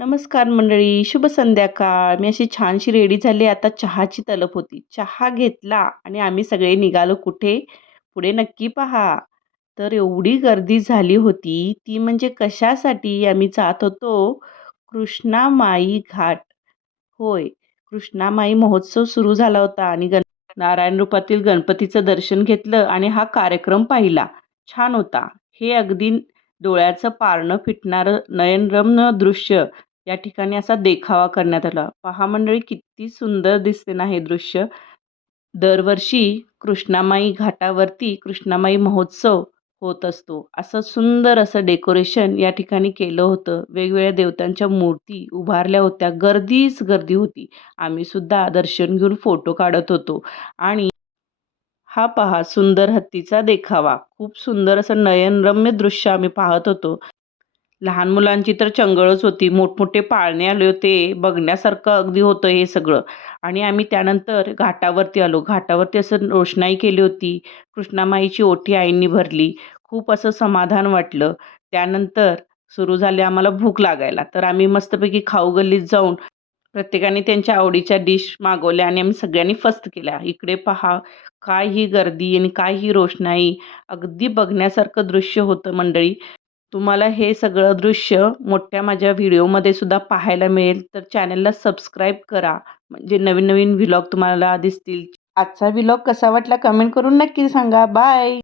नमस्कार मंडळी, शुभ संध्याकाळ. मी अशी छानशी रेडी झाली. आता चहाची तलप होती. चहा घेतला आणि आम्ही सगळे निघालो कुठे? पुढे नक्की पहा. तर एवढी गर्दी झाली होती, ती म्हणजे कशासाठी? आम्ही जात होतो कृष्णामाई घाट. होय, कृष्णामाई महोत्सव सुरू झाला होता आणि नारायण रूपातील गणपतीचं दर्शन घेतलं आणि हा कार्यक्रम पाहिला. छान होता. हे अगदी डोळ्याचं पारणं फिटणारं नयनरम्य दृश्य या ठिकाणी असा देखावा करण्यात आला. पहा मंडळी, किती सुंदर दिसते ना हे दृश्य. दरवर्षी कृष्णामाई घाटावरती कृष्णामाई महोत्सव होत असतो. असं सुंदर असं डेकोरेशन या ठिकाणी केलं होतं. वेगवेगळ्या देवतांच्या मूर्ती उभारल्या होत्या. गर्दीच गर्दी होती. आम्ही सुद्धा दर्शन घेऊन फोटो काढत होतो आणि हा पहा सुंदर हत्तीचा देखावा. खूप सुंदर असं नयनरम्य दृश्य आम्ही पाहत होतो. लहान मुलांची तर चंगळच होती. मोठमोठे पाळणे आले होते. बघण्यासारखं अगदी होतं हे सगळं. आणि आम्ही त्यानंतर घाटावरती आलो. घाटावरती असं रोषणाई केली होती. कृष्णामाईची ओटी आईंनी भरली. खूप असं समाधान वाटलं. त्यानंतर सुरू झाले आम्हाला भूक लागायला. तर आम्ही मस्तपैकी खाऊ गल्लीत जाऊन प्रत्येकाने त्यांच्या आवडीच्या डिश मागवल्या आणि आम्ही सगळ्यांनी फस्त केल्या. इकडे पहा, काय ही गर्दी आणि काय ही रोषणाई. अगदी बघण्यासारखं दृश्य होतं मंडळी. तुम्हाला हे सगळं दृश्य मोठ्या माझ्या व्हिडिओमध्ये सुद्धा पाहायला मिळेल. तर चॅनलला सबस्क्राईब करा. म्हणजे नवीन नवीन व्लॉग तुम्हाला दिसतील. आजचा व्लॉग कसा वाटला कमेंट करून नक्की सांगा. बाय.